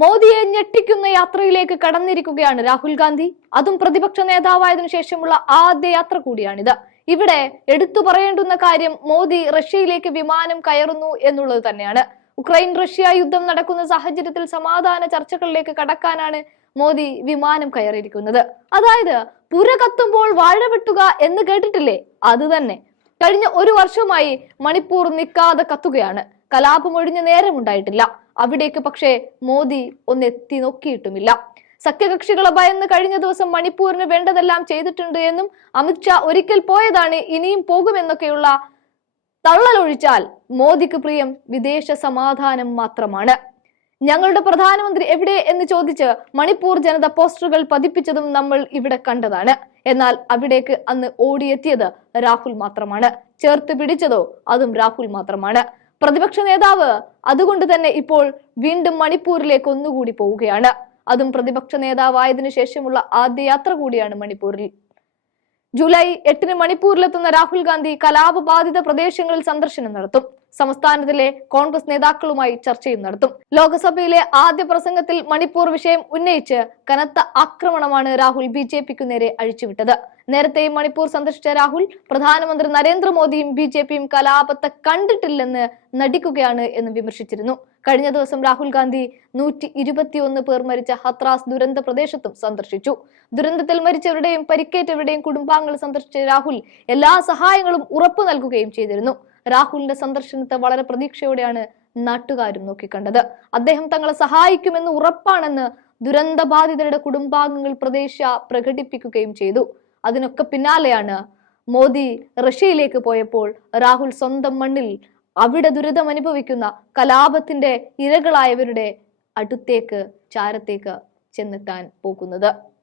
മോദിയെ ഞെട്ടിക്കുന്ന യാത്രയിലേക്ക് കടന്നിരിക്കുകയാണ് രാഹുൽ ഗാന്ധി. അതും പ്രതിപക്ഷ നേതാവായതിനു ശേഷമുള്ള ആദ്യ യാത്ര കൂടിയാണിത്. ഇവിടെ എടുത്തു പറയേണ്ടുന്ന കാര്യം മോദി റഷ്യയിലേക്ക് വിമാനം കയറുന്നു എന്നുള്ളത് തന്നെയാണ്. ഉക്രൈൻ റഷ്യ യുദ്ധം നടക്കുന്ന സാഹചര്യത്തിൽ സമാധാന ചർച്ചകളിലേക്ക് കടക്കാനാണ് മോദി വിമാനം കയറിയിരിക്കുന്നത്. അതായത് പുര കത്തുമ്പോൾ വാഴ വെട്ടുക എന്ന് കേട്ടിട്ടില്ലേ? അത് തന്നെ. കഴിഞ്ഞ ഒരു വർഷമായി മണിപ്പൂർ നിൽക്കാതെ കത്തുകയാണ്. കലാപം ഒഴിഞ്ഞ നേരമുണ്ടായിട്ടില്ല. അവിടേക്ക് പക്ഷേ മോദി ഒന്ന് എത്തി നോക്കിയിട്ടുമില്ല. സഖ്യകക്ഷികളെ ഭയന്ന് കഴിഞ്ഞ ദിവസം മണിപ്പൂരിന് വേണ്ടതെല്ലാം ചെയ്തിട്ടുണ്ട് എന്നും അമിത്ഷാ ഒരിക്കൽ പോയതാണ് ഇനിയും പോകുമെന്നൊക്കെയുള്ള തള്ളലൊഴിച്ചാൽ മോദിക്ക് പ്രിയം വിദേശ സമാധാനം മാത്രമാണ്. ഞങ്ങളുടെ പ്രധാനമന്ത്രി എവിടെ എന്ന് ചോദിച്ച് മണിപ്പൂർ ജനത പോസ്റ്ററുകൾ പതിപ്പിച്ചതും നമ്മൾ ഇവിടെ കണ്ടതാണ്. എന്നാൽ അവിടേക്ക് അന്ന് ഓടിയെത്തിയത് രാഹുൽ മാത്രമാണ്. ചേർത്ത് പിടിച്ചതോ അതും രാഹുൽ മാത്രമാണ്. പ്രതിപക്ഷ നേതാവ് അതുകൊണ്ട് തന്നെ ഇപ്പോൾ വീണ്ടും മണിപ്പൂരിലേക്ക് ഒന്നുകൂടി പോവുകയാണ്. അതും പ്രതിപക്ഷ നേതാവായതിനു ശേഷമുള്ള ആദ്യ യാത്ര കൂടിയാണ് മണിപ്പൂരിൽ. ജൂലൈ എട്ടിന് മണിപ്പൂരിലെത്തുന്ന രാഹുൽ ഗാന്ധി കലാപബാധിത പ്രദേശങ്ങളിൽ സന്ദർശനം നടത്തും. സംസ്ഥാനത്തിലെ കോൺഗ്രസ് നേതാക്കളുമായി ചർച്ചയും നടത്തും. ലോക്സഭയിലെ ആദ്യ പ്രസംഗത്തിൽ മണിപ്പൂർ വിഷയം ഉന്നയിച്ച് കനത്ത ആക്രമണമാണ് രാഹുൽ ബി ജെ പിക്കു നേരെ അഴിച്ചുവിട്ടത്. നേരത്തെ മണിപ്പൂർ സന്ദർശിച്ച രാഹുൽ പ്രധാനമന്ത്രി നരേന്ദ്രമോദിയും ബി ജെ പിയും കലാപത്തെ കണ്ടിട്ടില്ലെന്ന് നടിക്കുകയാണ് എന്ന് വിമർശിച്ചിരുന്നു. കഴിഞ്ഞ ദിവസം രാഹുൽ ഗാന്ധി നൂറ്റി ഇരുപത്തിയൊന്ന് പേർ മരിച്ച ഹത്രാസ് ദുരന്ത പ്രദേശത്തും സന്ദർശിച്ചു. ദുരന്തത്തിൽ മരിച്ചവരുടെയും പരിക്കേറ്റവരുടെയും കുടുംബാംഗങ്ങൾ സന്ദർശിച്ച രാഹുൽ എല്ലാ സഹായങ്ങളും ഉറപ്പു നൽകുകയും ചെയ്തിരുന്നു. രാഹുലിന്റെ സന്ദർശനത്തെ വളരെ പ്രതീക്ഷയോടെയാണ് നാട്ടുകാരും നോക്കിക്കണ്ടത്. അദ്ദേഹം തങ്ങളെ സഹായിക്കുമെന്ന് ഉറപ്പാണെന്ന് ദുരന്ത ബാധിതരുടെ കുടുംബാംഗങ്ങൾ പ്രതീക്ഷ പ്രകടിപ്പിക്കുകയും ചെയ്തു. അതിനൊക്കെ പിന്നാലെയാണ് മോദി റഷ്യയിലേക്ക് പോയപ്പോൾ രാഹുൽ സ്വന്തം മണ്ണിൽ അവിടെ ദുരിതം അനുഭവിക്കുന്ന കലാപത്തിന്റെ ഇരകളായവരുടെ അടുത്തേക്ക് ചാരത്തേക്ക് ചെന്നെത്താൻ പോകുന്നത്.